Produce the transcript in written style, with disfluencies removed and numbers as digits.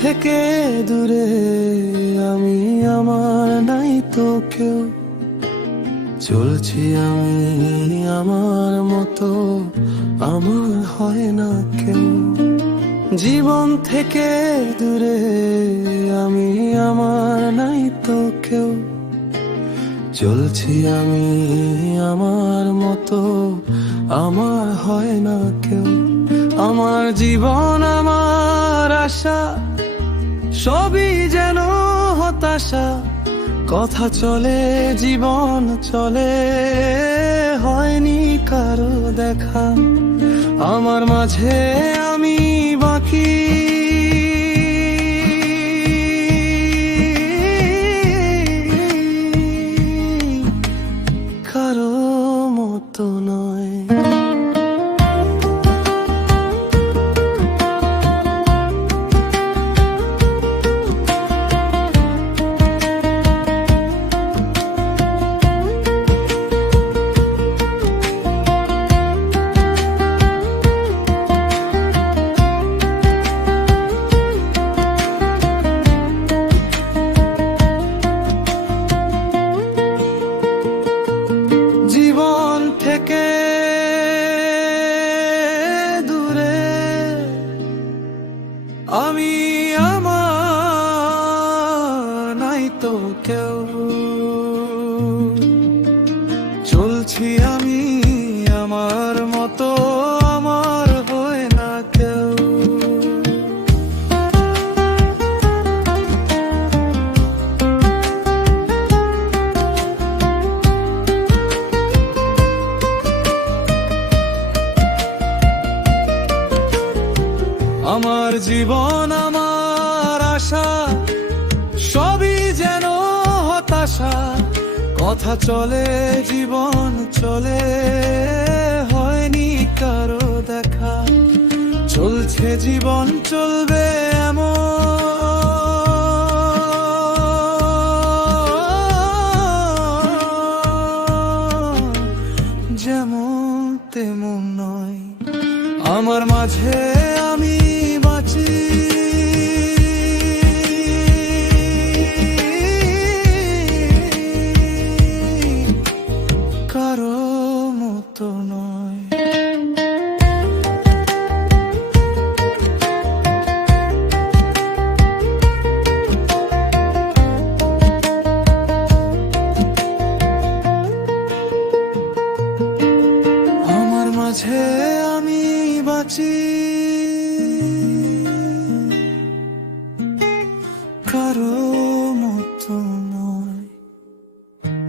থেকে দূরে আমি, আমার নাই তো কেউ। চলছি আমি আমার মতো, আমার হয় না কেউ। জীবন থেকে দূরে আমি, আমার নাই তো কেউ। চলছি আমি আমার মতো, আমার হয় না কেউ। আমার জীবন, আমার আশা, সবই যেন হতাশা। কথা চলে, জীবন চলে, হয়নি কারো দেখা। আমার মাঝে আমি বাকি, কারো মতো নয়। জীবন থেকে দূরে আমি, আমার নাই তো কেউ। চলছি আমি আমার মতো, আমার হয় না কেউ। আমার জীবন, আমার আশা, সবই যেন হতাশা। কথা চলে, জীবন চলে, হয়নি কারো দেখা। চলছে জীবন, চলবে এমন, যেমন তেমন নয়। আমার মাঝে আমি বাঁচি, কারো মতো নয়। আমার মাঝে আমি বাঁচি।